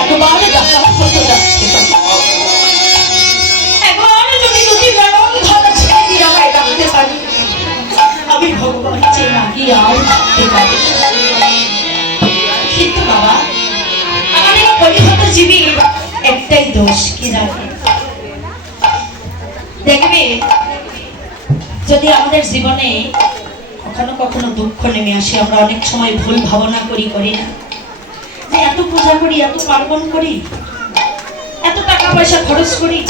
একবার দেখা হতে যাচ্ছে। একবার যদি দুটি বেগম ধরা ছেড়ে দিয়ে আমায় ডাকতে পারি, আমি ভগবান চেয়ে নাকি আর থাকতে পারি। কিন্তু বাবা, আমাদের পরিহত জীবীর একটাই দোষ, কি জানে? দেখবে, যদি আমাদের জীবনে কখনো কখনো দুঃখ নেমে আসে, আমরা অনেক সময় ভুল ভাবনা করি না যে এত পূজা করি, এত পার্বণ করি, এত টাকা পয়সা খরচ করি,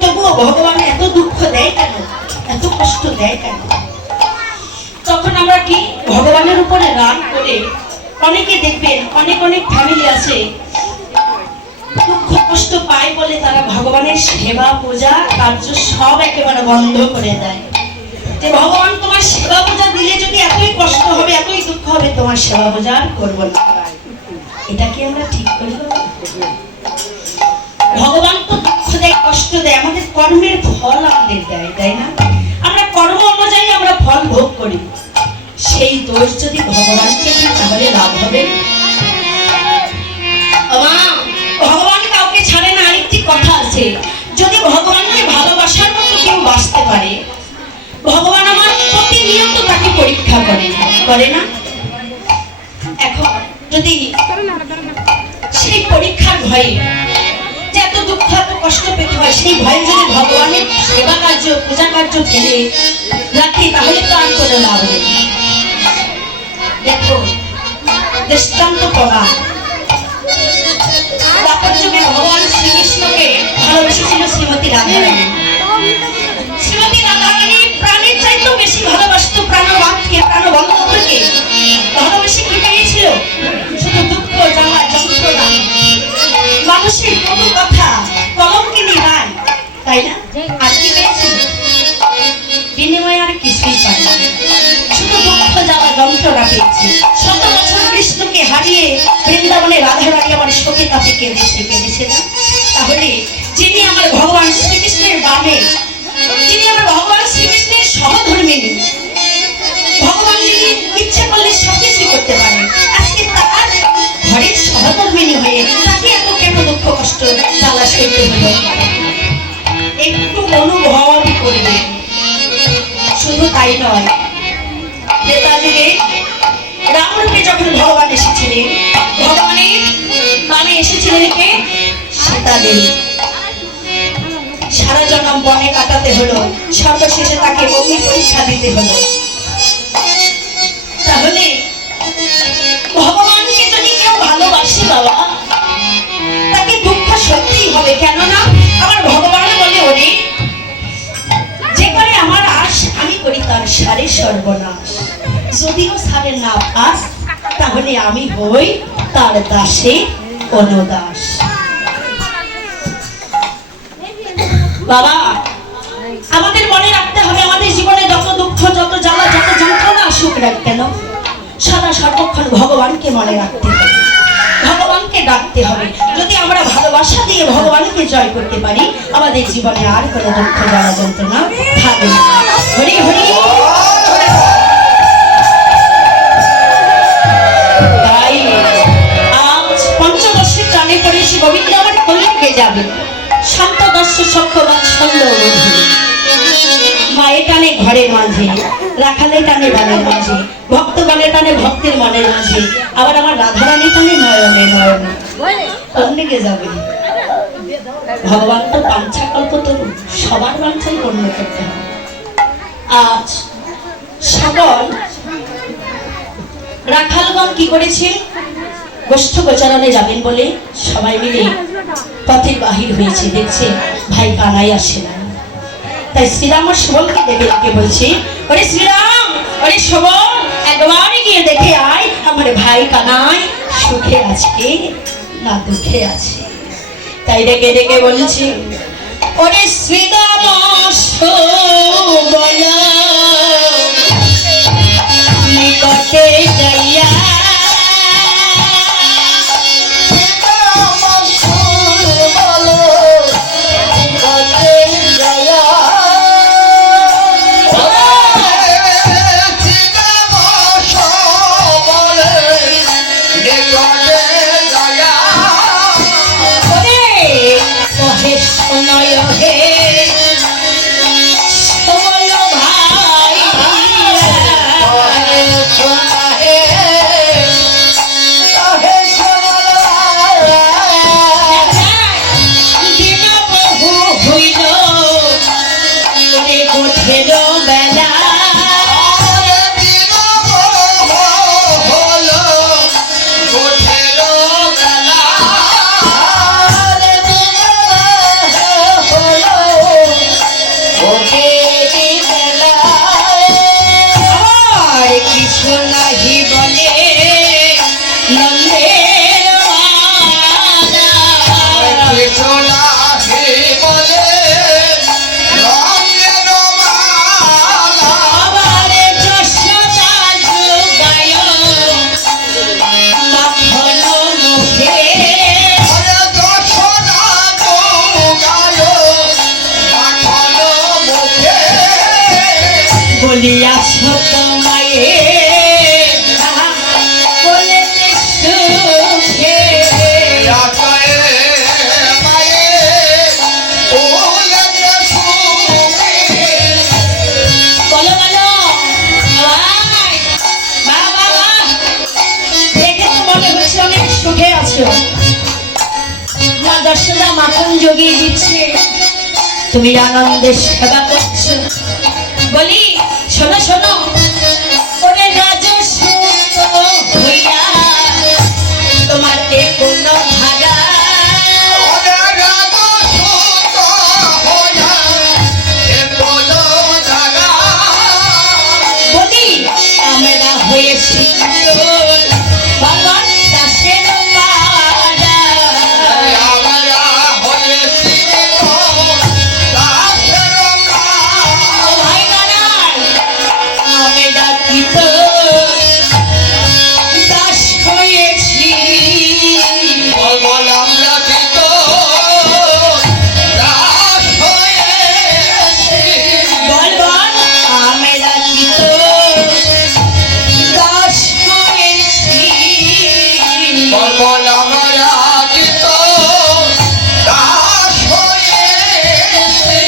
তবুও ভগবান এত দুঃখ দেয় কেন, এত কষ্ট দেয় কেন? তখন আমরা কি ভগবানের উপরে রাগ করে, অনেকে দেখবেন অনেক ফ্যামিলি আছে দুঃখ কষ্ট পায় বলে তারা ভগবানের সেবা পূজা কার্য সব একেবারে বন্ধ করে দেয়, যে ভগবান তোমার সেবা পূজা দিলে যদি এতই কষ্ট হবে, এতই দুঃখ হবে, তোমার সেবা পূজা আর করবো না। এটা কি আমরা ঠিক করি? ভগবান তো দুঃখ দেয়, কষ্ট দেয়, আমাদের কর্মের ফল আমাদের দেয়, তাই না? আমরা কর্ম অনুযায়ী আমরা ফল ভোগ করি। সেই দোষ যদি ভগবানকে দিই তাহলে লাভ হবে? ভগবান কাউকে ছাড়ে না। আরেকটি কথা আছে, যদি ভগবানকে ভালোবাসার মতো কেউ বাঁচতে পারে, ভগবান আমার প্রতিনিয়ত তাকে পরীক্ষা করে না? এখন যদি সেই পরীক্ষার ভয়ে যে এত দুঃখ এত কষ্ট পেতে হয়, সেই ভয়ে যদি ভগবানের সেবা কার্য পূজা কার্য ফেলে রাখি, তাহলে তো আর কোনো লাভ নেই। দেখো, দৃষ্টান্ত প্রমাণ, দ্বাপর যুগে ভগবান শ্রীকৃষ্ণকে ভালোবেসেছিল শ্রীমতী রাধারানী। শ্রীমতী রাধারানী প্রাণের চাইতেও বেশি ভালোবাসত প্রাণবানকে, প্রাণবন্ধকে। ভালোবেসে কি পেয়েছিল? শুধু দুঃখ, জ্বালা, যন্ত্রণা, মানুষের কটু কথা, কলঙ্কিনী গান, তাই না? আর কি পেয়েছিল? বিনিময়ে আর কিছুই পায়নি, শুধু দুঃখ, জ্বালা, যন্ত্রণা পেয়েছে। শত বছর কৃষ্ণকে হারিয়ে বৃন্দাবনে রাধারানী আমার শোকে তাপে কেঁদেছে না? তাহলে যিনি আমার ভগবান শ্রীকৃষ্ণের বামে, যিনি আমার ভগবান শ্রীকৃষ্ণের সহধর্মিনী, ভগবান যিনি ইচ্ছা করলে সবকিছু করতে পারেন, আজকে তার ঘরের সহধর্মিনী হয়ে তাকে এত কেন দুঃখ কষ্ট জ্বালা সইতে হলো? একটু অনুভব করবে। শুধু তাই নয়, ত্রেতা যুগে রামরূপে যখন ভগবান এসেছিলেন, ভগবানের বামে এসেছিলেন কে? সীতা দেবী। সারা জন্ম বনে কাটাতে হলো, সর্বশেষে তাকে অগ্নি পরীক্ষা দিতে হলো। তাহলে ভগবানকে যদি কেউ ভালোবাসে বাবা, তাকে দুঃখ সত্যিই হবে। কেননা আমার ভগবান বলে, ওরে যে করে আমার আশ, আমি করি তার সারে সর্বনাশ। যদিও সারে না পাস, তাহলে আমি হই তার দাসে অনুদাস। বাবা, আমাদের মনে রাখতে হবে, আমাদের জীবনে যত দুঃখ, যত জ্বালা, যত যন্ত্রণা আসুক না কেন, সদা সর্বক্ষণ ভগবানকে মনে রাখতে হবে, ভগবানকে ডাকতে হবে। যদি আমরা ভালোবাসা দিয়ে ভগবানকে জয় করতে পারি, আমাদের জীবনে আর কোনো দুঃখ, জ্বালা, যন্ত্রণা থাকবে না। হরি হরি। তাই আজ পঞ্চদশী টানে পড়ে শ্রী গোবিন্দ আমার কলিকে যাবে। শান্ত দর্শ সক্ষ বাৎসল্য মধুর, মায়ের টানে ঘরের মাঝে, রাখালে টানে বানের মাঝে, ভক্তগণে টানে ভক্তের মনের মাঝে, আবার আমার রাধারানী টানে নয়নে নয়নে। কোন দিকে যাবে? ভগবান তো বাঞ্ছা কল্পতরু, সবার বাঞ্ছাই পূর্ণ করতে হবে। আজ সকল রাখালগণ কি করেছে? গোষ্ঠ গোচারণে যাবেন বলে সবাই মিলে পথে বাহির হয়েছে। দেখছে ভাই কানাই আসে না, তাই শ্রীরাম ও সুবলকে ডেকে বলছে, ওরে শ্রীরাম, ওরে সুবল, একবার গিয়ে দেখে আয় আমার ভাই কানাই সুখে আছে না দুঃখে আছে। তাই ডেকে বলছি, ওরে শ্রীরাম সুবল নিকটে যাইয়া নাহি বলে নন্দের মালা কিছু নাহি বলে নন্দের মালা আবার যশোদা যোগায় মাখন মুখে ওরে যশোদা যোগায় মাখন মুখে বলিয়াছ তোমায়ে বলেতে সুখে রাখায়ে মায়ে ওলেতে সুখে বলো বলো আয়, বাহ, বাহ, বাহ। দেখে তো মনে হচ্ছে অনেক সুখে আছো মা যশোদা মাখন জগিয়ে দিচ্ছে তুমি আনন্দের সেবা করছো বলি শোনো শোনো ওরে রাজসূত হইয়া তোমার এ কোন ভাগা ওরে রাজসূত হইয়া এ কোন জাগা বলি আমরা হয়েছি ভগবান দাসের পাড়া আমরা হয়েছি দাসের ও ভাই নানার আমরা কি তো দাস হয়েছি বল আমরা দিত দাস হয়েছি বল বল আমরা কি তো দাস হয়েছি বল আমরা দিত দাস হয়েছি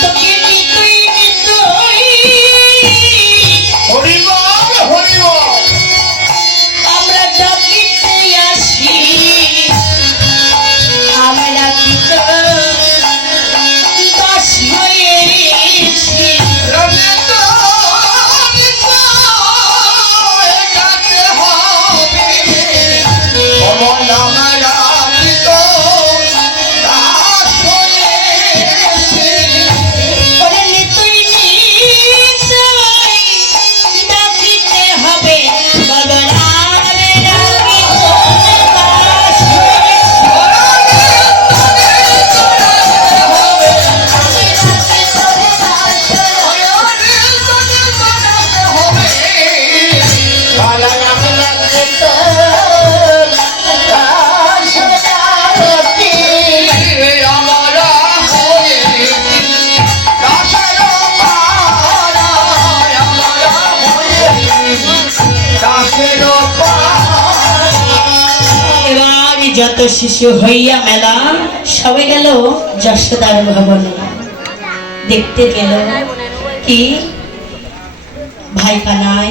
তোকে নিতুই নিতুই হরিবল হরিবল আমরা ডাকিতে আসি আমরা কি তো দাস হয়েছি রনিত রনিত একাতে হবে বল আমরা দিত দাস হয়েছি ওরে নিতুই নিতুই ডাকিতে হবে বদলারে ডাকি দাস হয়েছি এবার যত শিশু হইয়া মেলা সবে গেল যশোদার ভবনে দেখতে পেল কি ভাই কানাই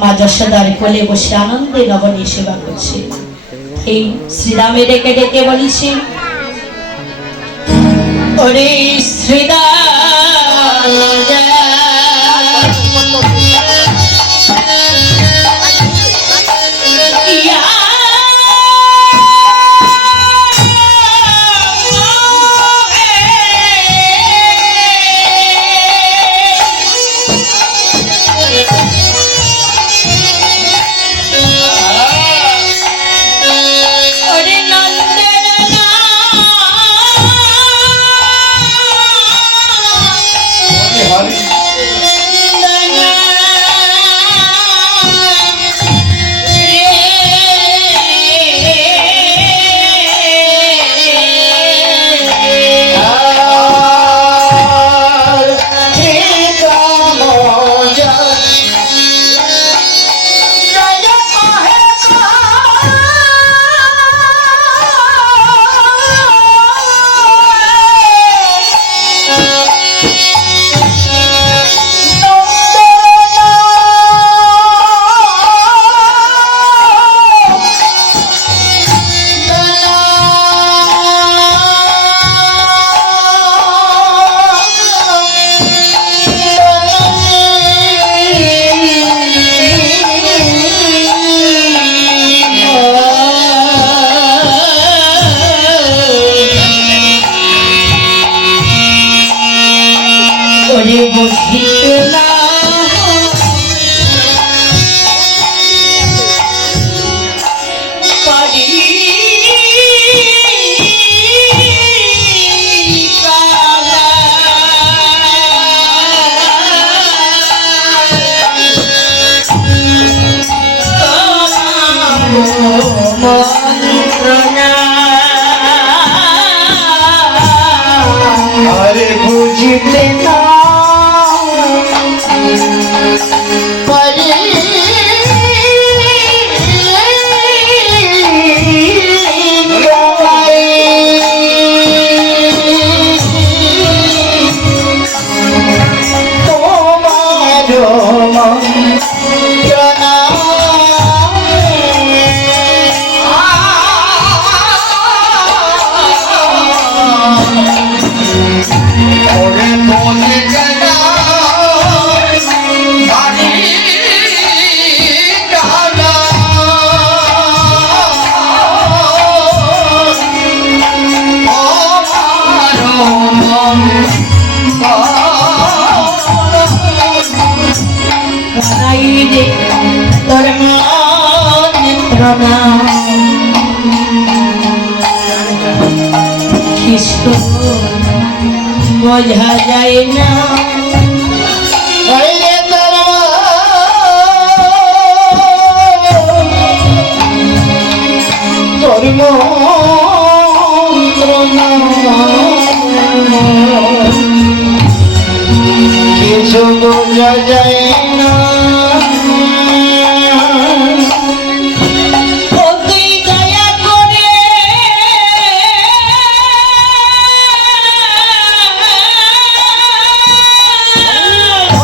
মা যশোদার কোলে বসে আনন্দে নবনী সেবা করছে এই শ্রীরামে ডেকে ডেকে বলছে ওরে শ্রীরাম ইয়া ওরে নন্দন মন্ত্রণা আরে বুঝিতে না পারি ওরে বলে গেলা বাড়ি গালা রে তোর মন্ত্রণা কিছু বোঝা যায় না রে তোর তোর মন্ত্রণা কিছু বোঝা যায় না ও তুই দয়া করে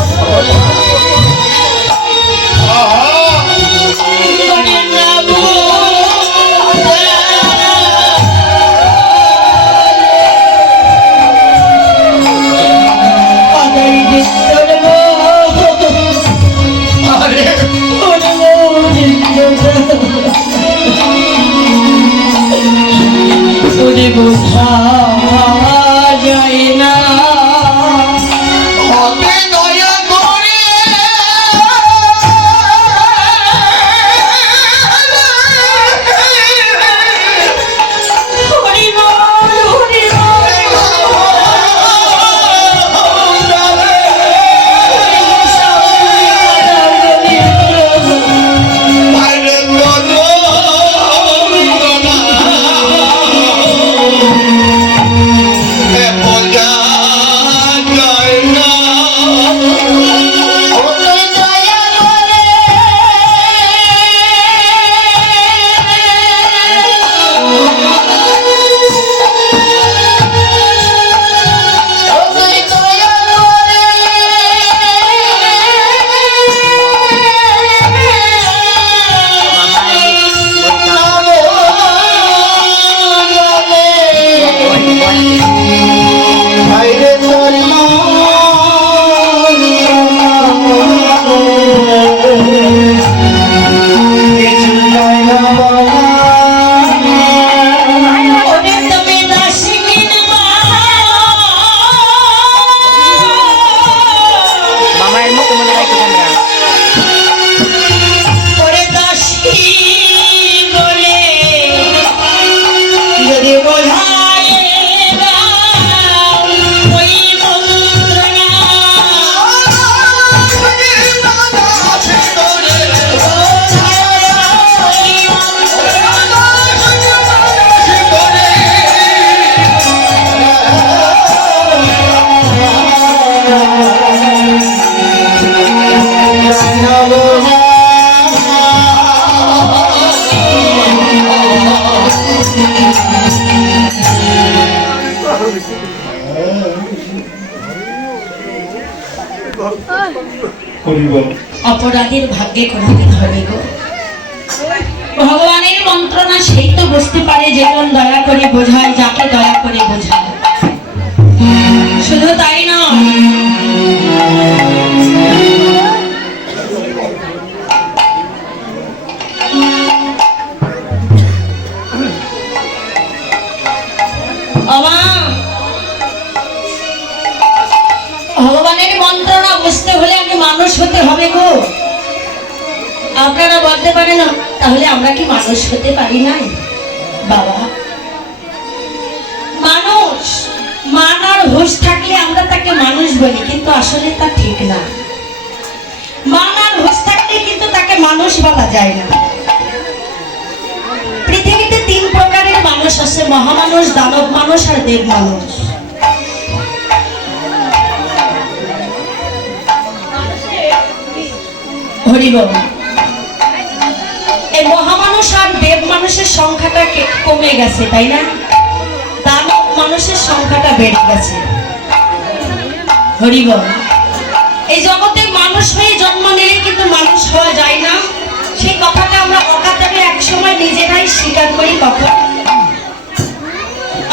করে না বোঝা যায় না হবে দয়া করে হরি বল হরি বল আরে বলো এ বোঝা যায় না অপরাধের ভাগ্যে কোনোদিন হবে গো ভগবানের মন্ত্রণা সেই তো বুঝতে পারে যে কোন দয়া করে বোঝায় যাকে দয়া করে বোঝায় শুধু তাই নয় ভগবানের মন্ত্রণা বুঝতে হলে আগে মানুষ হতে হবে গো আপনারা বলতে পারেন তাহলে আমরা কি মানুষ হতে পারি নাই বাবা মানুষ মানার হুঁশ থাকলে আমরা তাকে মানুষ বলি কিন্তু আসলে তা ঠিক না মানার হুঁশ থাকলে কিন্তু তাকে মানুষ বলা যায় না আছে মহামানুষ, দানব মানুষ আর দেব মানুষ। হরিবল, এই মহামানুষ আর দেব মানুষের সংখ্যাটা কমে গেছে, তাই না? দানব মানুষের সংখ্যাটা বেড়ে গেছে। হরিবল, এই জগতে মানুষ হয়ে জন্ম নিলে কিন্তু মানুষ হওয়া যায় না, সেই কথাটা আমরা অকাতরে একসময় নিজেরাই স্বীকার করি। কখন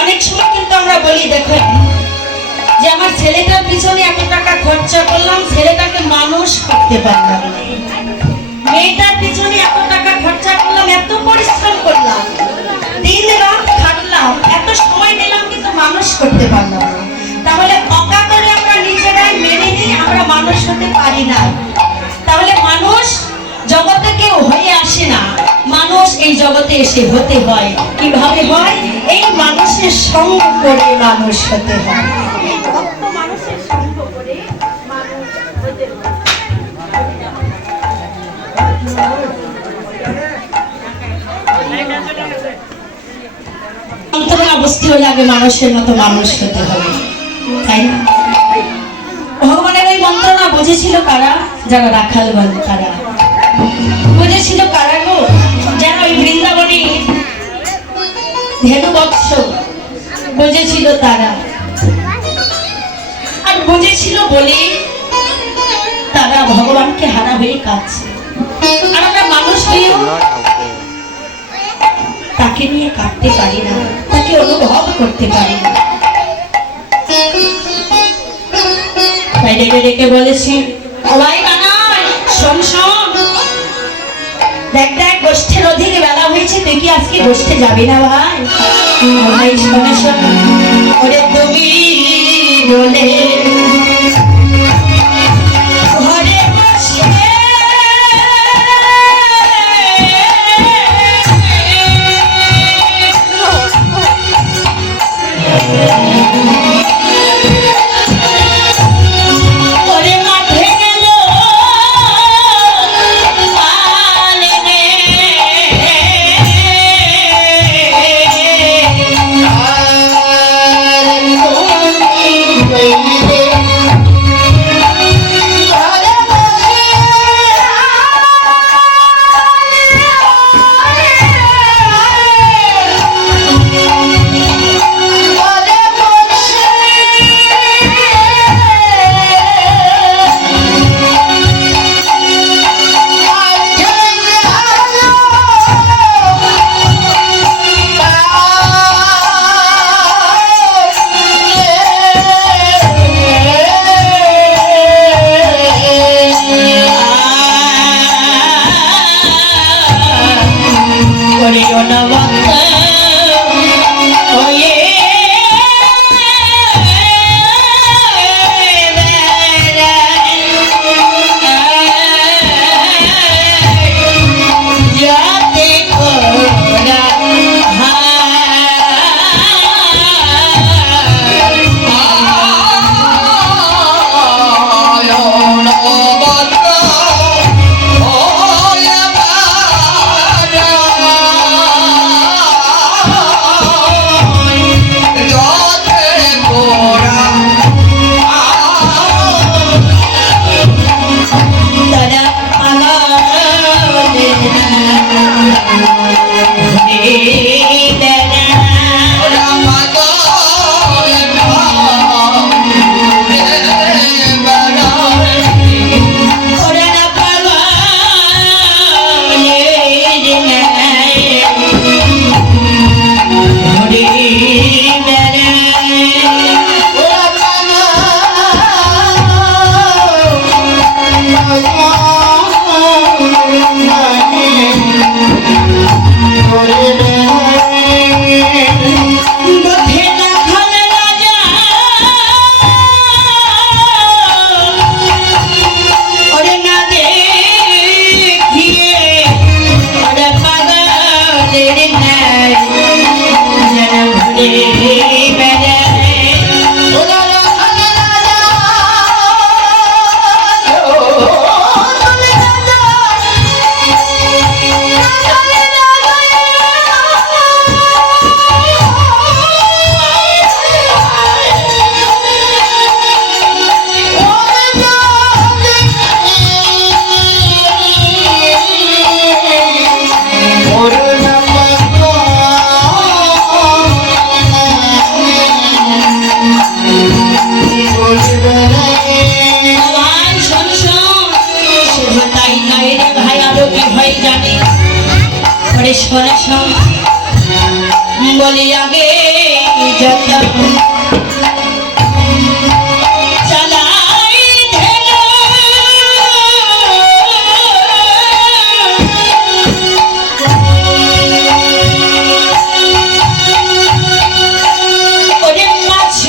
অনেক সময় কিন্তু আমরা বলি, দেখেন যে আমার ছেলেটার পিছনে এত টাকা খরচা করলাম, ছেলেটাকে মানুষ করতে পারলাম না। মেয়েটার পিছনে এত টাকা খরচা করলাম, এত পরিশ্রম করলাম, দিন রাত খাটলাম, এত সময় নিলাম, কিন্তু মানুষ করতে পারলাম না। তাহলে অকাতরে আমরা নিজেরাই মেনে নিই আমরা মানুষ হতে পারি না। তাহলে মানুষ জগতে কেউ হয়ে আসে না, মানুষ এই জগতে এসে হতে হয়। কিভাবে হয়? এই মানুষের সঙ্গ করে মানুষ হতে হয়। এই ভক্ত মানুষের সঙ্গ করে মানুষ হতে হয়। যন্ত্রণা বুঝতে হলে আগে মানুষের মতো মানুষ হতে হবে, তাই না? ভগবানের ওই মন্ত্রণা বুঝেছিল কারা? যারা রাখাল বলে তারা। বুঝেছিল কারা গো? যারা ওই বৃন্দাবনী ধেনু বৎস বুঝেছিল তারা। আর বুঝেছিল বলে তারা ভগবানকে হারা হয়ে কাঁদছে। আর আমরা মানুষ হয়েও তাকে নিয়ে কাঁদতে পারি না, তাকে অনুভব করতে পারি না। তাই ডেকে ডেকে বলেছি, ভাই বানাই শোন শোন, দেখ দেখ গোষ্ঠের অধিক বেলা হয়েছে, তুই কি আজকে গোষ্ঠে যাবি না ভাই? ভাই শোনে শোন, ওরে তুমি বলে ঘরে বসে Hare ওরে শোনে শোন বলি আগে যখন চালাই ধেনু ওরে মাছ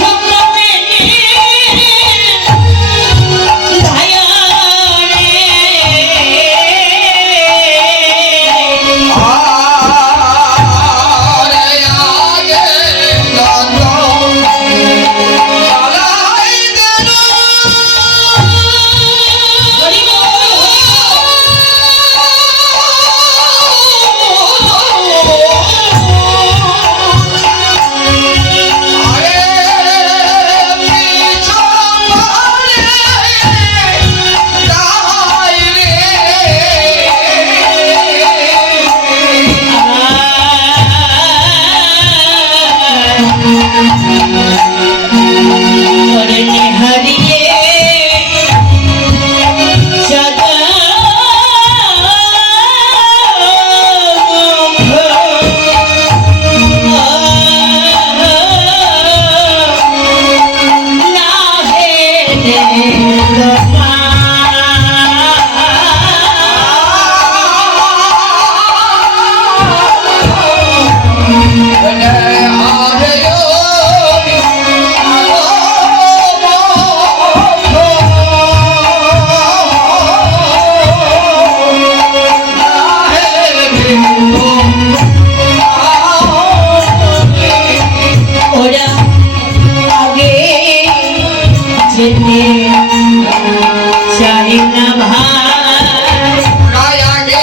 কমে ধায়া রে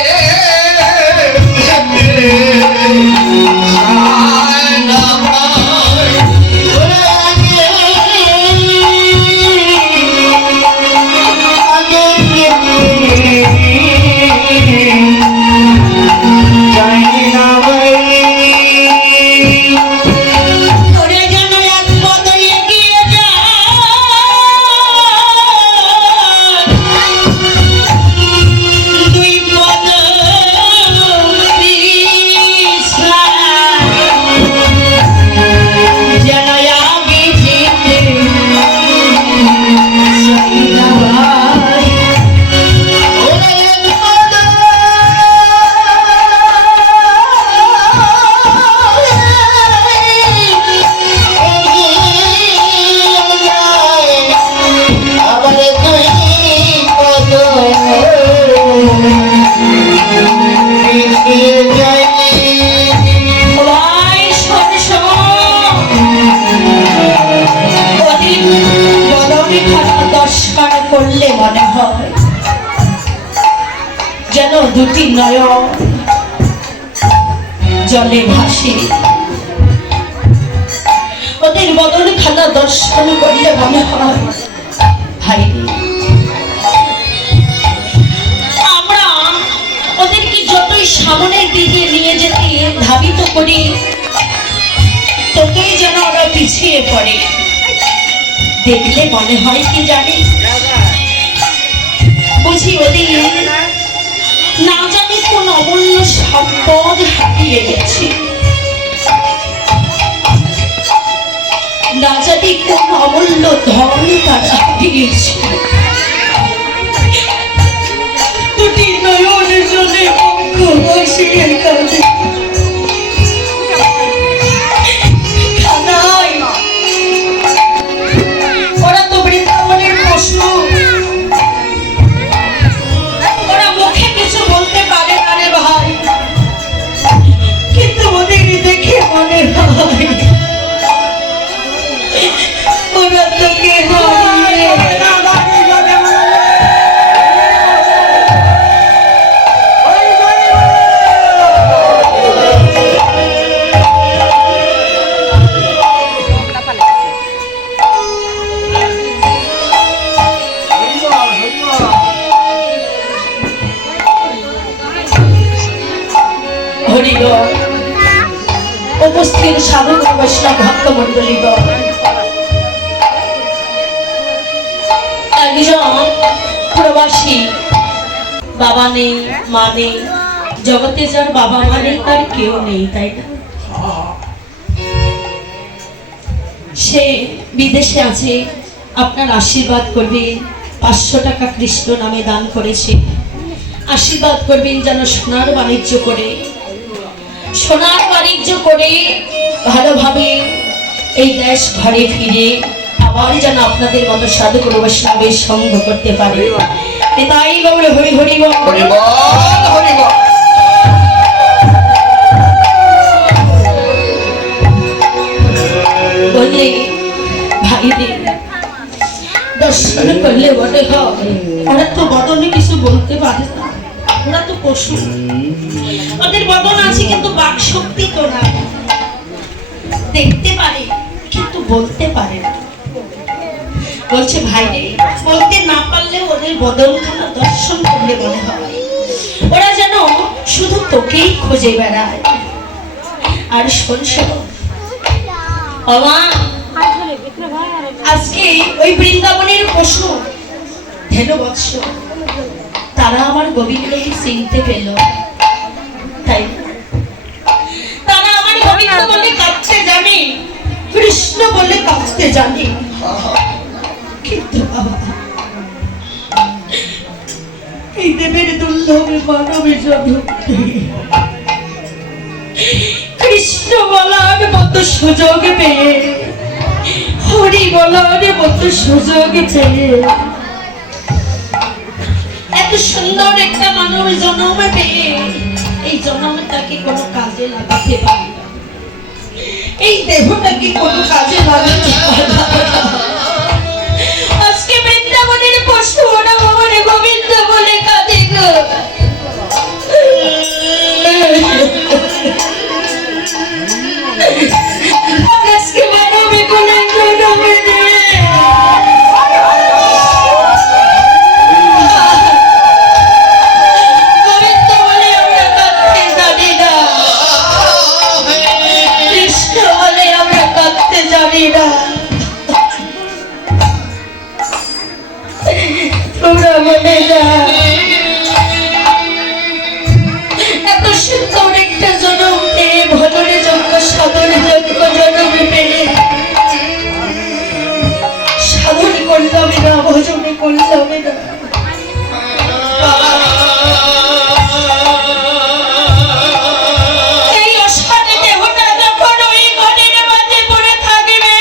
করলে মনে হয় যেন দুটি নয়ন জলে ভাসে ওদের বদন খানা দর্শন করলে মনে হয় ভাই আমরা ওদেরকে যতই সামনের দিকে নিয়ে যেতে ধাবিত করি ততই যেন ওরা পিছিয়ে পড়ে দেখলে মনে হয় কি জানি বুঝি ওদের না জানি কোন অমূল্য সম্পদ হারিয়ে গেছে না জানি কোন অমূল্য ধন তারা হারিয়েছে দুটি নয়নের জন্য অঙ্গ বসিয়ে কাঁদে উপস্থিত সাধু বৈষ্ণব ভক্তমণ্ডলীগণ একজন প্রবাসী বাবা নেই মা নেই জগতে যার বাবা মা নেই তার কেউ নেই, তাই না? সে বিদেশে আছে, আপনার আশীর্বাদ করবেন। 500 টাকা কৃষ্ণ নামে দান করেছে, আশীর্বাদ করবেন যেন সোনার বাণিজ্য করে ভালোভাবে এই দেশ ঘরে ফিরে আবার যেন আপনাদের মতো সাধু গুরু বৈষ্ণবের সঙ্গ করতে পারে। তাই গৌর হরি হরি বল, হরি বল, হরি বল। বললে ভাইদের দর্শন করলে বলে হয়, ওরা তো বদনে কিছু বলতে পারে না, ওরা তো পশু, ওদের বদন আছে কিন্তু বাক শক্তি তো না, দেখতে পারে কিন্তু বলতে পারে না। বলছে ভাইরে, বলতে না পারলে ওদের বদনখানা দর্শন করলে মনে হয় ওরা যেন শুধু তোকেই খুঁজে বেড়ায়। আর শোন বাবা, আজকে ওই বৃন্দাবনের পশু ধেনু বৎস তারা আমার গোবিন্দকে চিনতে পেল, তাই তারা আমার গোবিন্দ বলে কাঁদতে জানে, কৃষ্ণ বলে কাঁদতে জানে। কিন্তু বাবা, এই দেবের দুর্লভ মানবে জগতে কৃষ্ণ বলার মতো সুযোগ পেয়ে, হরি বলার মতো সুযোগ পেয়ে, এত সুন্দর একটা মানব জন্ম পেয়ে এই জন্মটাকে কোনো কাজে লাগাতে পারি না, এই দেহটাকে কোনো কাজে লাগাতে পারি না। আজকে বৃন্দাবনের পশু ওরা আমার গোবিন্দ বলে কাঁদে গো। আজকে মানবে কোনো জন্মে গোবিন্দ বলে আমরা কাঁদতে জানি না, কৃষ্ণ বলে আমরা কাঁদতে জানি না। তোমরা বলে না, এত সুন্দর একটা জন্ম পেয়ে, ভজনে যোগ্য সাধন যোগ্য জন্ম পেয়ে সাধন করলাম না, ভজনে করলাম না। এই অসাধে দেহটা যখন ওই ঘরের মাঝে পড়ে থাকবে,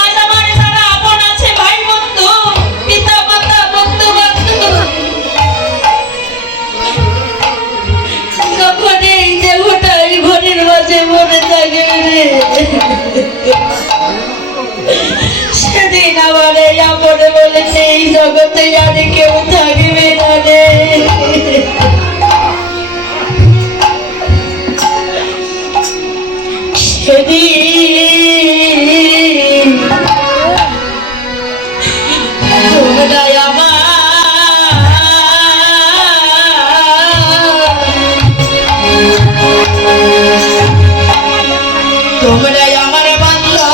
আজ আমার যারা আপন আছে, ভাই বন্ধু, পিতা মাতা, বন্ধু বান্ধব, যখন এই দেহটা এই ঘরের মাঝে পড়ে থাকবে রে, সেদিন আমার এই আপন বলেছে এই জগতে আর কেউ থাকবে না রে। সেদিন তোমরা আমার বান্দা,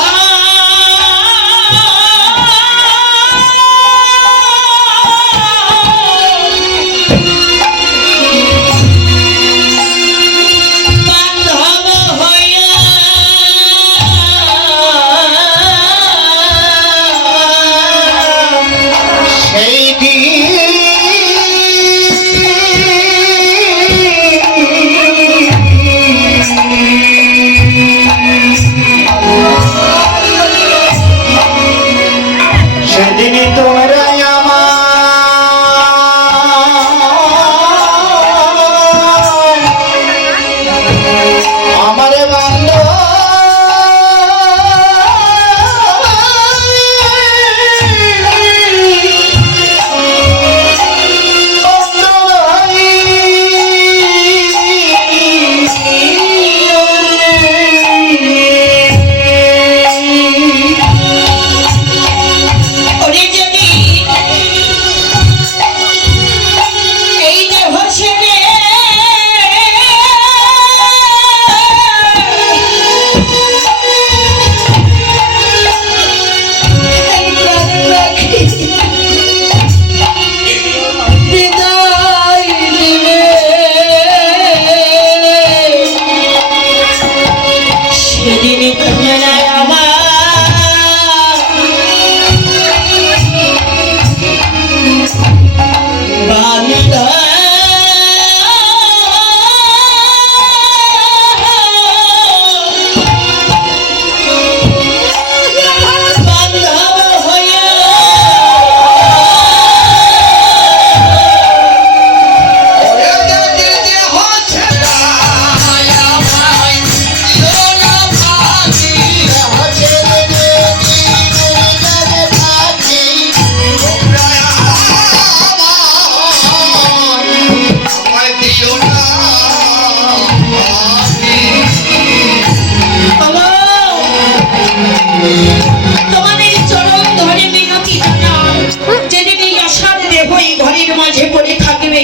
ওই ঘরের মাঝে পড়ে থাকবে,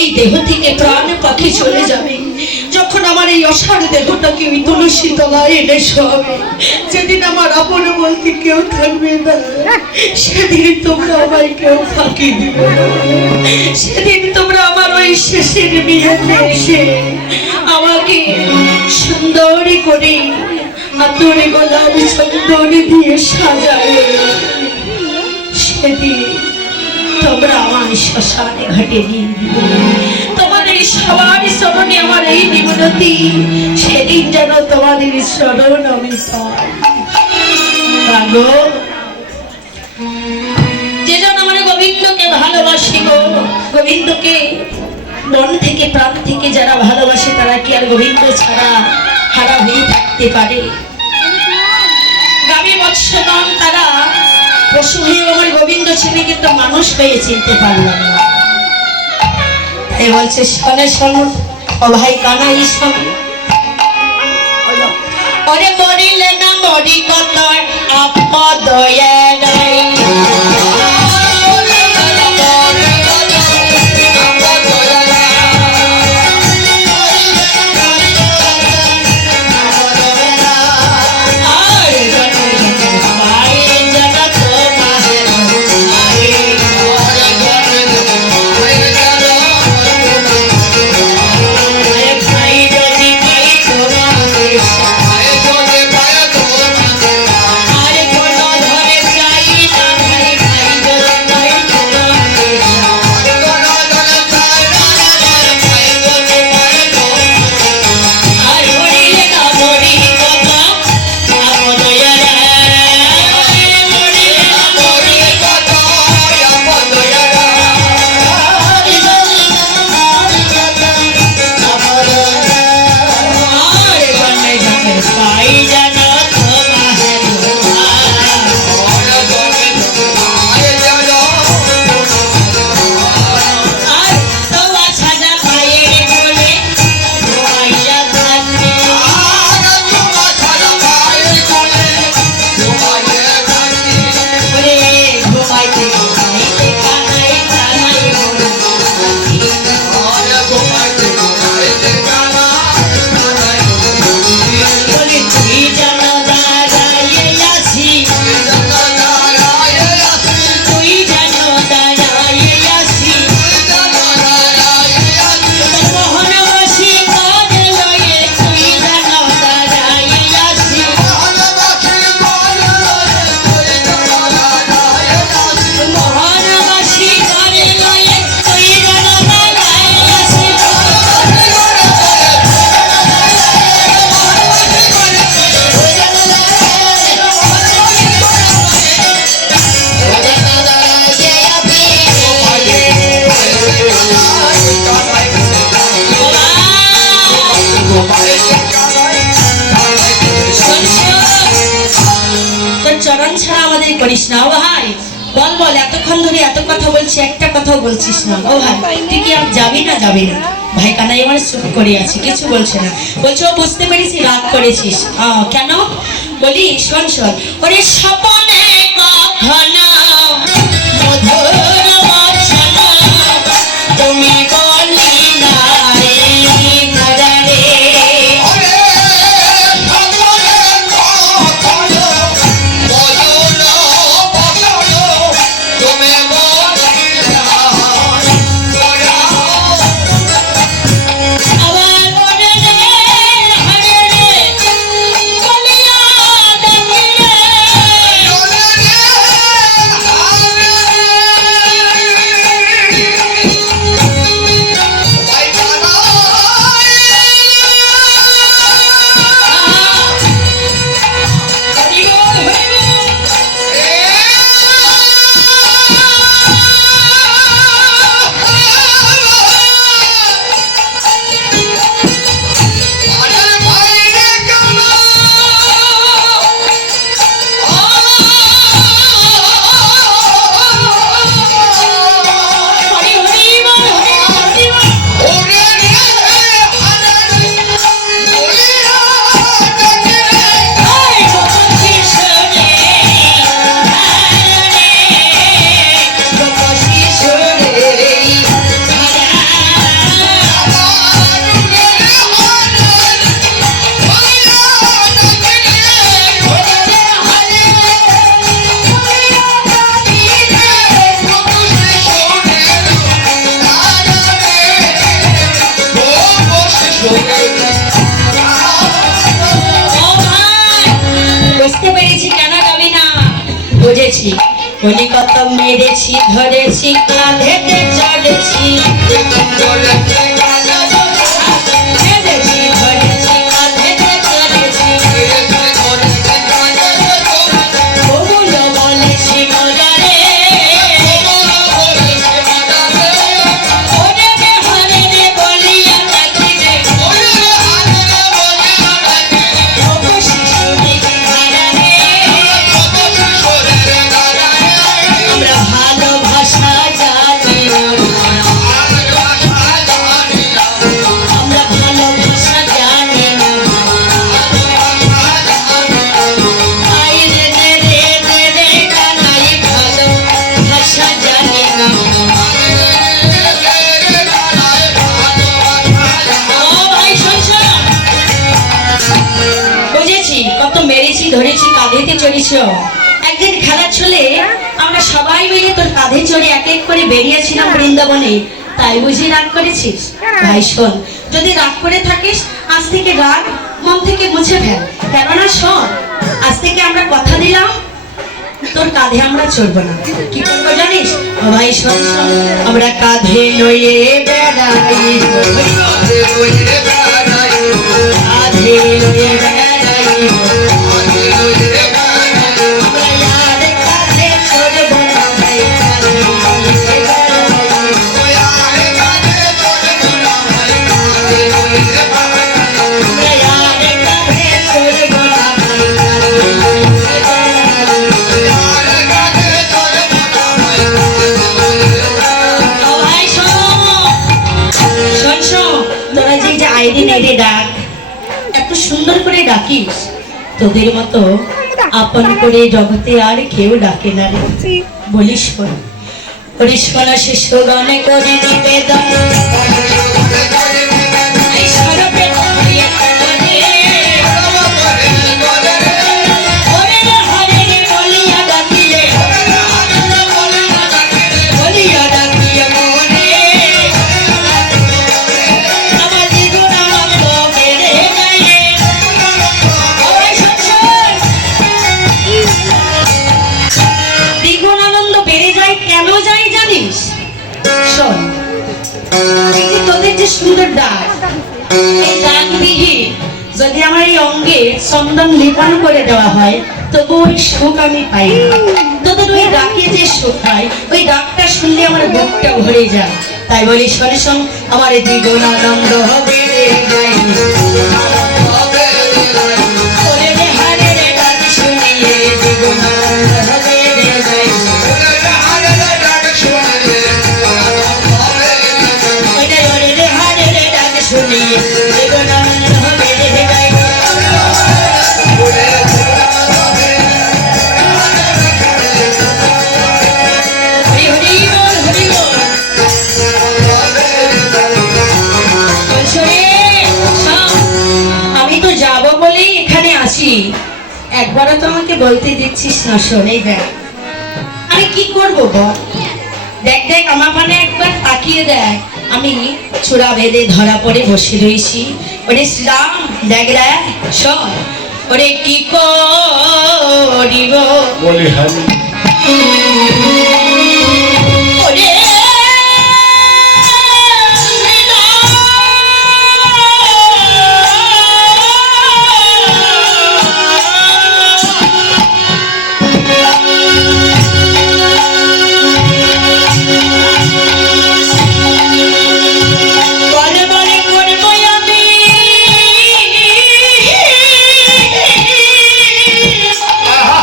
এই দেহ থেকে প্রাণ পাখি চলে যাবে। যখন আমার এই অসার দেহটাকে ওই তুলসী তলায় এনে শোয়াবে, যেদিন আমার আপন বলতে কেউ থাকবে না, সেদিন তোমরা আমায় কেউ ফাঁকি দিবে না। সেদিন তোমরা আমার ওই শেষের বিয়েতে এসে আমাকে সুন্দর করে আতরে গোলাপ চন্দন দিয়ে সাজায়, সেদিন তোমরা আমার শ্মশানে ঘাটে নিয়ে দিবে। তোমাদের সবার স্মরণে আমার এই নিবনতি, সেদিন যেন তোমাদের স্মরণ আমি পাই। গো, যে জন আমার গোবিন্দকে ভালোবাসি গো, গোবিন্দকে মন থেকে প্রাণ থেকে যারা ভালোবাসে, তারা কি আর গোবিন্দ ছাড়া হারা হয়ে থাকতে পারে? গ্রামে মৎস্যগণ তারা পশু হয়ে আমার গোবিন্দ ছেলে, কিন্তু মানুষ হয়ে চিনতে পারলাম না। তাই বলছে শোনে শোনো ও ভাই কানাই শোনো, ওরে মরিলে না মরি কত আপদয়ে নাই। চরণ ছাড়া আমাদের করিস না ও ভাই। বল বল, এতক্ষণ ধরে এত কথা বলছি, একটা কথাও বলছিস না ও ভাই। তুই কি আর যাবি না? যাবি না? ভাই কানাই আমার চুপ করে আছে, কিছু বলছে না। বলছে ও বুঝতে পেরেছি রাগ করেছিস। কেন? বলি শোন শোন, ওরে স্বপনে কখনো মধুর বচনা তুমি বলি না রে ঘরে। বুঝেছি বলি কত মেরেছি ধরেছি কাঁধেতে চড়েছি মেরেছি ধরেছি কাঁধেতে চড়েছি ওগুলো বলেছি মজারে ওরে রে হরে রে বলিয়া ডাকি রে ওগো শিশুরে ধারা রে আমরা ভালোবাসা জানি আমরা ভালোবাসা জানি আই রে রে রে রে রে কানাই ভালোবাসা জানি না ও ভাই শোন শোন বুঝেছি কত মেরেছি ধরেছি কাঁধেতে চড়েছ একদিন খেলার ছলে আমরা সবাই মিলে তোর কাঁধে চড়ে এক এক করে বেরিয়েছিলাম বৃন্দাবনে তাই বুঝি রাগ করেছিস ভাই শোন যদি রাগ করে থাকিস আজ থেকে রাগ মন থেকে মুছে ফেল কেননা শোন আজ থেকে আমরা কথা দিলাম তোর কাঁধে আমরা চড়বো না কি করবো জানিস ও ভাই শোন শোন আমরা কাঁধে লয়ে বেড়াই কাঁধে লয়ে বেড়াই আমরা यार কাঁধে চড়বো না ভাই কাঁধে লয়ে বেড়াই আমরা यार কাঁধে চড়বো না ভাই ও ভাই শোন শোন তোরা যে আইডি নেড়ে ডাক এত সুন্দর করে ডাকিস তোদের মতো আপন করে জগতে আর কেউ ডাকে না রে বলিস শোন ওরে শোনা শিশু গানে করে নিবেদন এই সরবে করিয়ে ওরে রে হরে রে বলিয়া ডাকিলে বলিয়া ডাকিয়ে মনে আমার দ্বিগুণ আনন্দ বেড়ে যায় ওই শোন দ্বিগুণ আনন্দ বেড়ে যায় কেন যায় জানিস শোন এই যে তোদের যে সুন্দর ডাক এই ডাকবিহীন যদি আমার এই অঙ্গে চন্দন লেপন করে দেওয়া হয় তবু ওই সুখ আমি পাই না তোদের ওই ডাকে যে সুখ পাই ওই ডাকটা শুনলে আমার বুকটা ভরে যায় তাই বলি শোন শোন আমার দ্বিগুণ আনন্দ বেড়ে যায় ওরে রে হারে রে ডাক শুনিয়ে দ্বিগুণ আনন্দ বেড়ে যায় ওরে ওরে রে হারে রে ডাক শুনিয়ে দ্বিগুণ আনন্দ বেড়ে যায় হরি হরি বল হরি বল শোনে, শোন, আমি তো যাব বলেই এখানে আসি একবারও তো আমাকে বলতে দিচ্ছিস না শোনে দেখ আমি কি করবো বল দেখ দেখ আমার মানে একবার তাকিয়ে দেখ আমি চূড়া বেঁধে ধরা পড়ে বসে রয়েছি ওরে শ্রীরাম দেখ দেখ শোন ওরে কি করিব বলি হানি ওরে বলে বলে করবো আমি আহা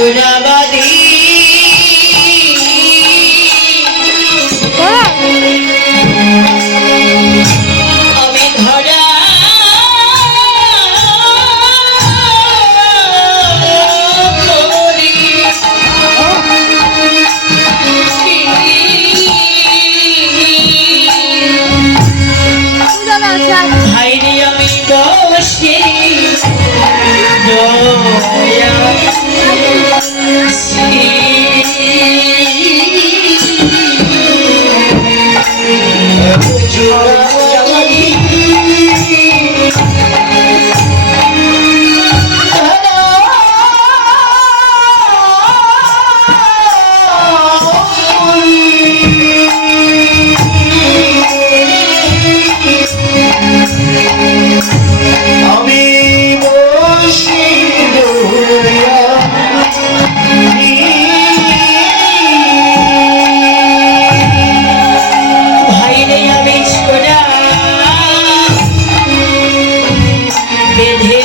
সুরাবাদী আমি ধরা করি। ভাইরে আমি বসে আমি বসি দরিয়া ভাইরে আমি ছোড়া বেঁধে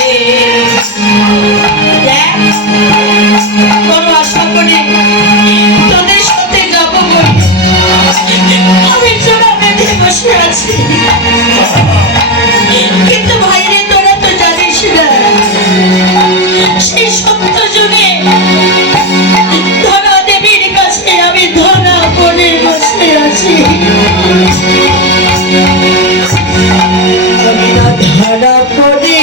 দেখ কোনো আশা করি তোদের সাথে যাবো বলে আমি চোরা বেঁধে বসে আছি। কিন্তু ভাইরে তোরা তো জানিস না সেই সত্য যুগে ধরা দেবীর কাছে আমি ধরা পড়ে বসে আছি। আমি না ধরা পড়ে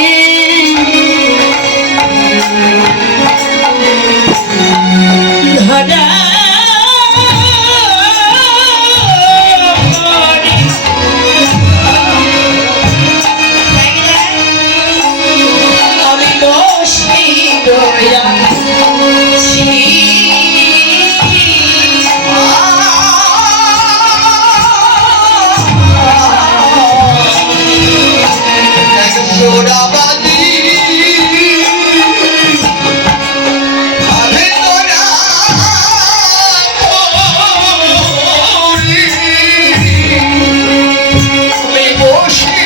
ধরা আমি বসি রয়া সোরাবাদী আমি তোরা আমি বসি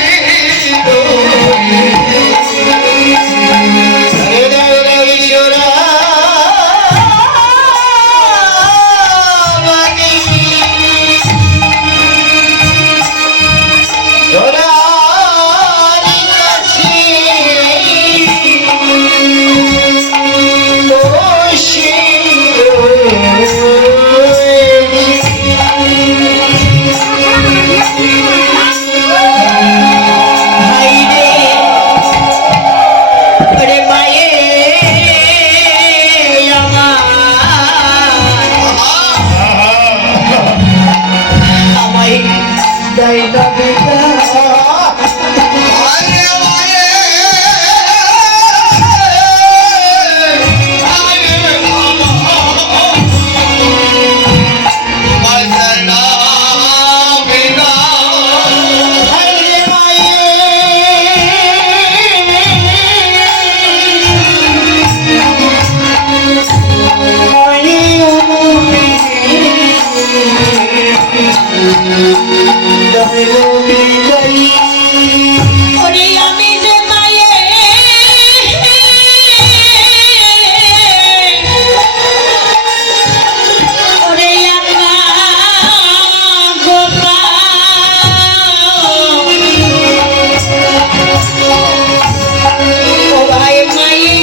ভাইরে ওরে মায়ে আমার আমায় দেয় না বেটা ভাইরে মায়ে ওরে আমি যে মায়ে ওরে আল্লাহ গোপাল ও ভাই মায়ে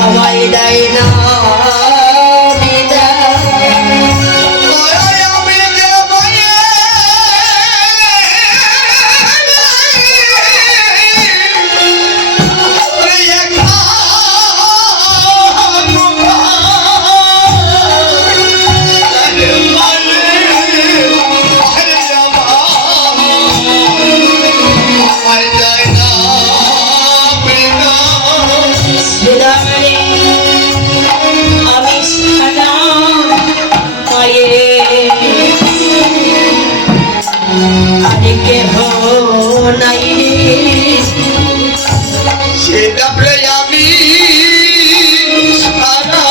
আমায় দেয় না আমি সারা মায়ে আরে কেহ নাই রে সেটা আমি সারা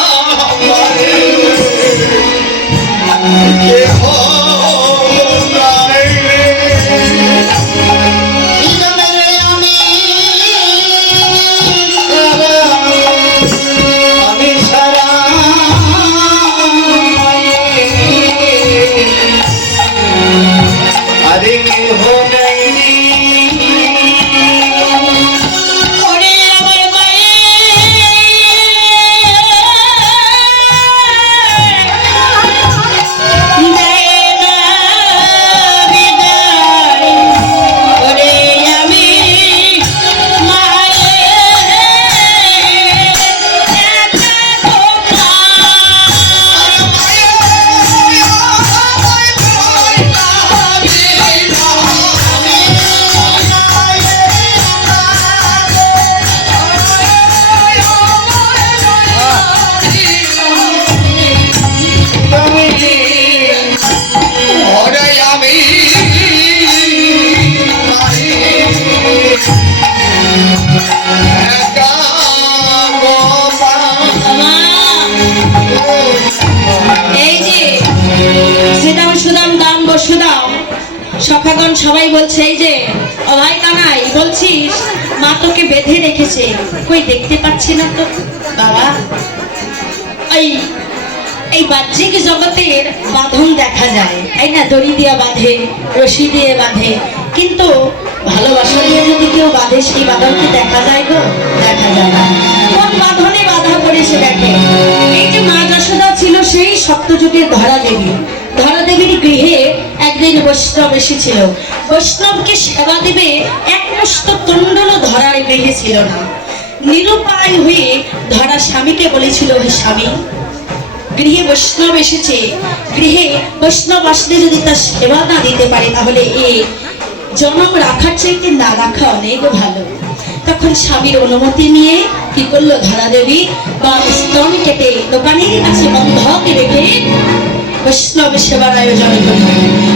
কেহ নাই রে। আমি সবাই বলছে এই যে ও ভাই কানাই বলছিস মা তোকে বেঁধে রেখেছে, কই দেখতে পাচ্ছি না তো। বাবা এই এই বাহ্যিক জগতের বাঁধন দেখা যায়, তাই না? দড়ি দিয়ে বাঁধে, রশি দিয়ে বাঁধে, কিন্তু ভালোবাসা দিয়ে যদি কেউ বাঁধে সেই বাঁধনকে দেখা যায় গো? দেখা যায় না। কোন বাঁধনে বাঁধা পড়েছে দেখে। এই যে মা যশোদা ছিল সেই সপ্তযুগের ধরা দেবী। ধরা দেবীর গৃহে একদিন বৈষ্ণব এসেছিল। বৈষ্ণবকে সেবা দেবে একমস্ত তণ্ডল ধরার গৃহে ছিল না। নিরুপায় হয়ে ধরা স্বামীকে বলেছিল, হে স্বামী, গৃহে বৈষ্ণব এসেছে, গৃহে বৈষ্ণব আসলে যদি তার সেবা না দিতে পারে তাহলে এই জনম রাখার চাইতে না রাখা অনেক ভালো। তখন স্বামীর অনুমতি নিয়ে কি করলো ধরা দেবী, বা স্তন কেটে দোকানের কাছে বন্ধক রেখে বৈষ্ণব সেবার আয়োজন করল।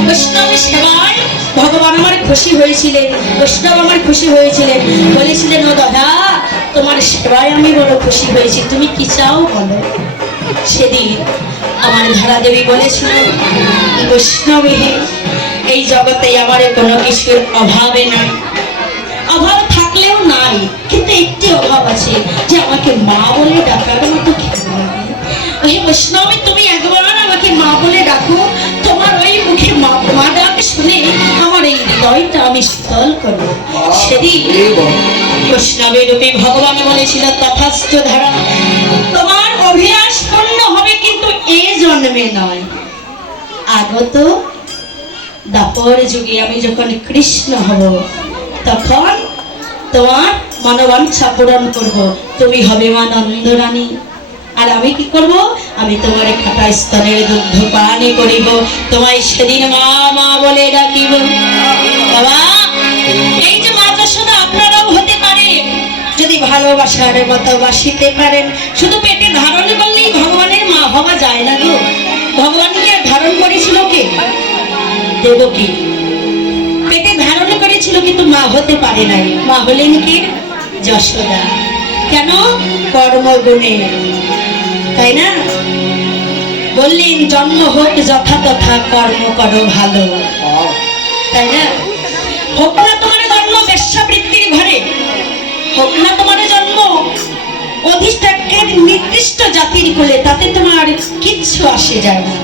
বৈষ্ণব সেবায় ভগবান আমার খুশি হয়েছিলেন, বৈষ্ণব আমার খুশি হয়েছিলেন, বলেছিলেন ও দাদা তোমার সেবায় আমি বড় খুশি হয়েছি, তুমি কি চাও বলো। সেদিন আমার ধরা দেবী বলেছিল, বৈষ্ণবী এই জগতে আমার কোনো কিছুর অভাবে নাই, অভাব থাকলেও নাই, কিন্তু একটি অভাব আছে যে আমাকে মা বলে ডাকার মতো কেউ নেই। হে বৈষ্ণবী তুমি একবার আমাকে মা বলে ডাকো, তোমার ওই মুখে মা মা ডাক শুনে আমার এই হৃদয়টা আমি শীতল করবো। সেদিন বৈষ্ণবের রূপে ভগবান বলেছিল, তথাস্থ ধারা, তোমার অভিলাষ পূর্ণ হবে কিন্তু এ জন্মে নয়, আগত দাপর যুগে আমি যখন কৃষ্ণ হব তখন তোমার মনোবাঞ্ছা পূরণ করব, তুমি হবে মা নন্দরানী। আর আমি কি করব, আমি তোমার খাটা স্তনের দুগ্ধ পান করিব, তোমায় সেদিন মা মা বলে ডাকিব। বাবা এই যে মা যশোদা আপনারাও হতে পারে যদি ভালোবাসার মতো বাসিতে পারেন। শুধু পেটে ধারণ করলেই ভগবানের মা হওয়া যায় না গো। ভগবানকে ধারণ করেছিল কে? দেবকী। পেটে ধারণ করেছিল কিন্তু মা হতে পারে নাই। মা হলেন কি? যশোদা। কেন? কর্মগুণে, তাই না? বললেন জন্ম হোক যথা তথা, কর্ম করো ভালো, তাই না? হোক না তোমার জন্ম বেশ্যাবৃত্তির ঘরে, হোক না তোমার জন্ম অধিষ্ঠাকের নির্দিষ্ট জাতির কোলে, তাতে তোমার কিচ্ছু আসে যায় না।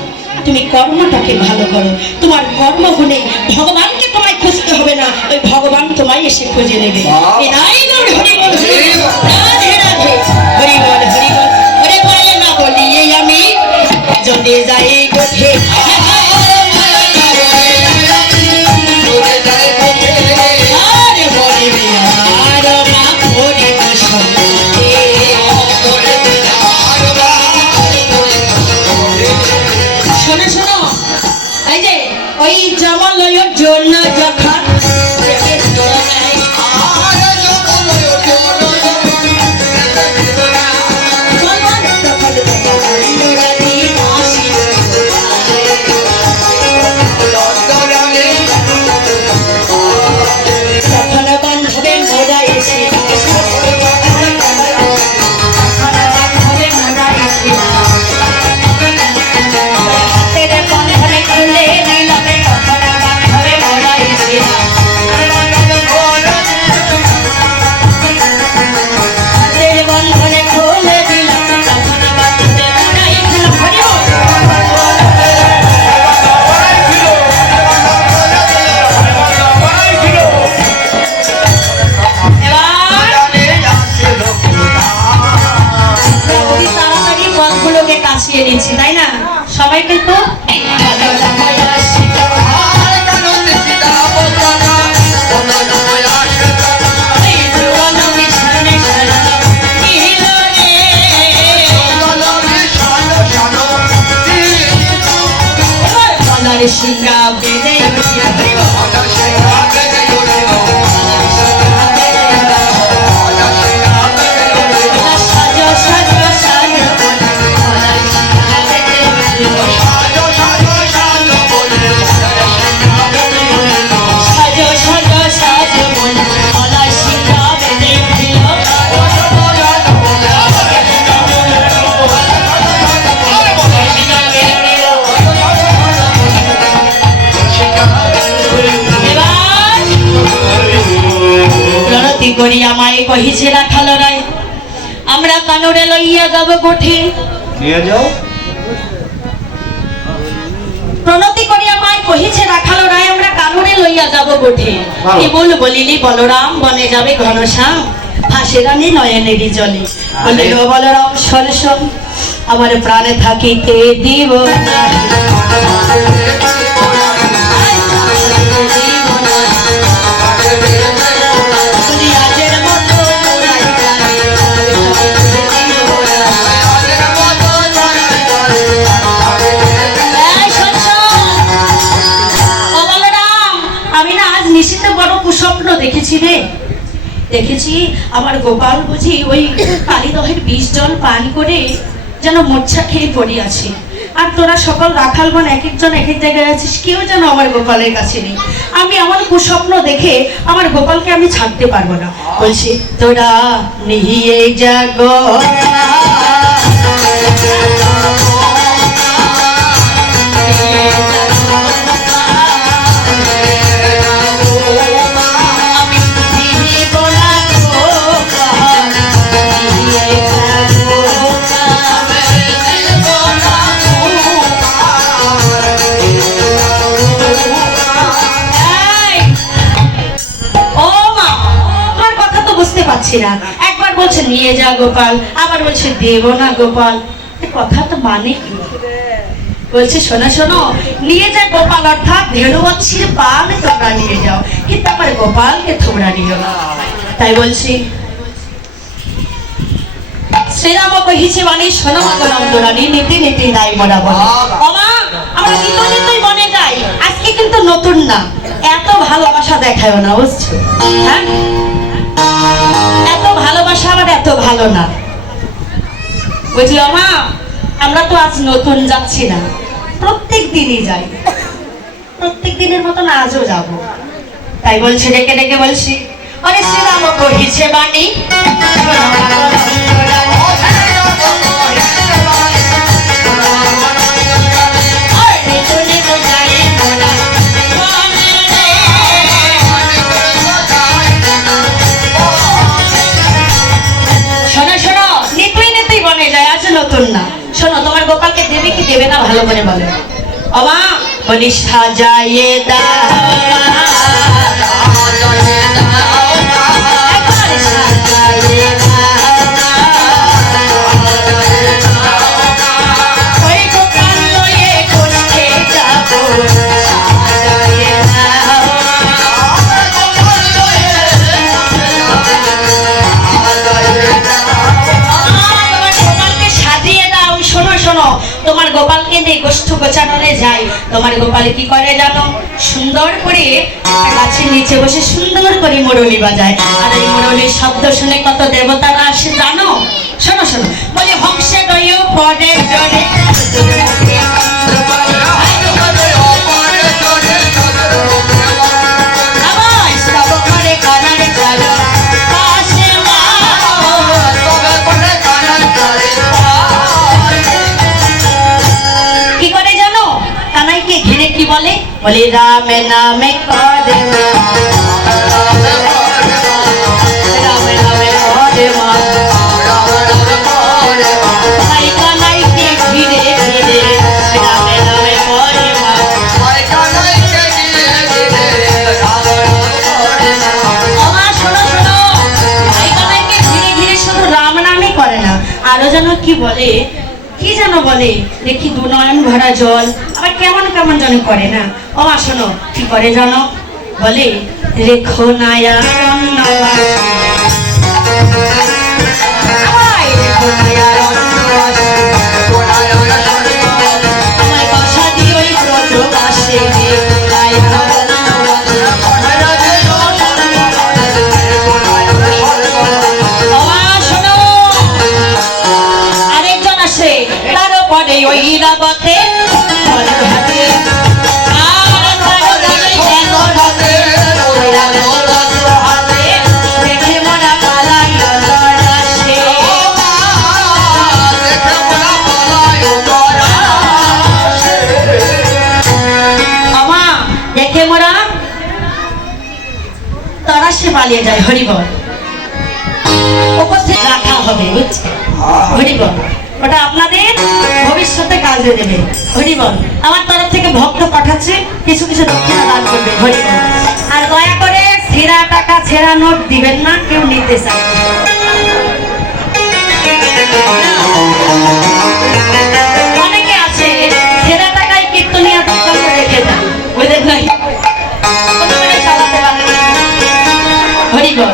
তুমি কর্মটাকে ভালো করো, তোমার কর্মগুণে ভগবানকে তোমায় খুঁজতে হবে না, ওই ভগবান তোমায় এসে খুঁজে নেবে। এরাই গৌর হরি বল, রাধে রাধে, হরি বল হরি বল। ওরে বলে না বলিয়ে আমি যদি যাই কোঠে, আরে বলিবে আর মা হরি বসন, শোনো শোনো, এই যে ওই জমালয়ের জন্য যখন নিচ্ছি, তাই না? সবাইকে তো সিংহা বেঁধে প্রণতি করি আমায় কহিছে রাখাল রায়, আমরা কানরে লইয়া যাব গোঠে। নিয়ে যাও। প্রণতি করি আমায় কহিছে রাখাল রায়, আমরা কানরে লইয়া যাব গোঠে। কেবল বলিলি বলরাম বনে যাবে ঘনশ্যাম, ভাসে রানী নয়নেরই জলে। বলিল বলরাম শোন শোন, আমার প্রাণে থাকিতে দিব না। বলি আজের মতো এই শোন শোন। ও বলরাম, আমি না আজ নিশীথে বড় কুস্বপ্ন দেখেছি রে। দেখেছি আমার গোপাল বুঝি ওই কালীদহের বিষ জল পান করে যেন মূর্ছা খেয়ে পড়ে আছে। আর তোরা সকল রাখালগণ এক একজন এক এক জায়গায় আছিস, কেউ যেন আমার গোপালের কাছে নেই। আমি আমার কুস্বপ্ন দেখে আমার গোপালকে আমি ছাড়তে পারবো না। বলছি তোরা নিহিয়ে জাগো, পাচ্ছি না। একবার বলছে নিয়ে যা গোপাল, আবার বলছে দেব না গোপাল। কথা তো মানে কি? বলছে শোনো শোনো, নিয়ে যা গোপাল অর্থাৎ ধেনুবৎসীর পান তোমরা নিয়ে যাও, কিন্তু আমার গোপালকে তোমরা নিও না। তাই বলছি শ্রীরাম কহিছে মানে শোনো নন্দরানী, নীতি নীতি নাই বলা বলে। ওমা আমরা নিত নিতই বনে যাই, আজকে কিন্তু নতুন না। এত ভালোবাসা দেখায় না, বুঝছো? হ্যাঁ, এত ভালোবাসা আবার এত ভালো না, বুঝলো মা? আমরা তো আজ নতুন যাচ্ছি না, প্রত্যেক দিনই যাই, প্রত্যেক দিনের মতন আজও যাব। তাই বলছি ডেকে ডেকে বলছি, আরে শ্রীরাম কহিছে বাণী, নতুন না। শোনো, তোমার গোপালকে দেবে কি দেবে না ভালো করে বলো। অমা বলি সাজাইয়ে তোমার গোপালকে দিয়ে গোষ্ঠ গোচারণে যাই। তোমার গোপালে কি করে জানো? সুন্দর করে গাছের নিচে বসে সুন্দর করে মুরলি বাজায়। আর এই মুরলির শব্দ শুনে কত দেবতারা আসে জানো? শোনো শোনো, বলে হংসে দয় পড়ে জড়ে, ঘিরে কি বলে? বলে রামে নামে করে রামে নামে করে ভাই কানাইকে ঘিরে ঘিরে রামে নামে করে শোনো শোনো, ভাই কানাইকে ঘিরে ঘিরে শুধু রাম নামে করে না, আরো যেন কি বলে, কি যেন বলে দেখি, দু নয়ন ভরা জল, আবার কেমন কেমন যেন করে না। ও মা শোনো কি করে জানো? বলে রেখো নায়া আমায় বসা দিয়ে ওই ব্রত বাসে আরেকজন আসে, তারও পরে ওই রাবতে পালিয়ে যায়। হরিবল। উপস্থিত রাখা হবে, বুঝছেন? হরিবল, ওটা আপনাদের ভবিষ্যতে কাজে দেবে। হরিবল, আমার তরফ থেকে ভক্ত পাঠাচ্ছে, কিছু কিছু দক্ষিণা দান করবে। হরিবল। আর দয়া করে ছেঁড়া টাকা ছেঁড়া নোট দিবেন না, কেউ নিতে চায় না। অনেকে আছে ছেঁড়া টাকায় কীর্তনিয়া দোকান রেখে দেন, বুঝলেন নাই, চালাতে পারে না। হরিবল।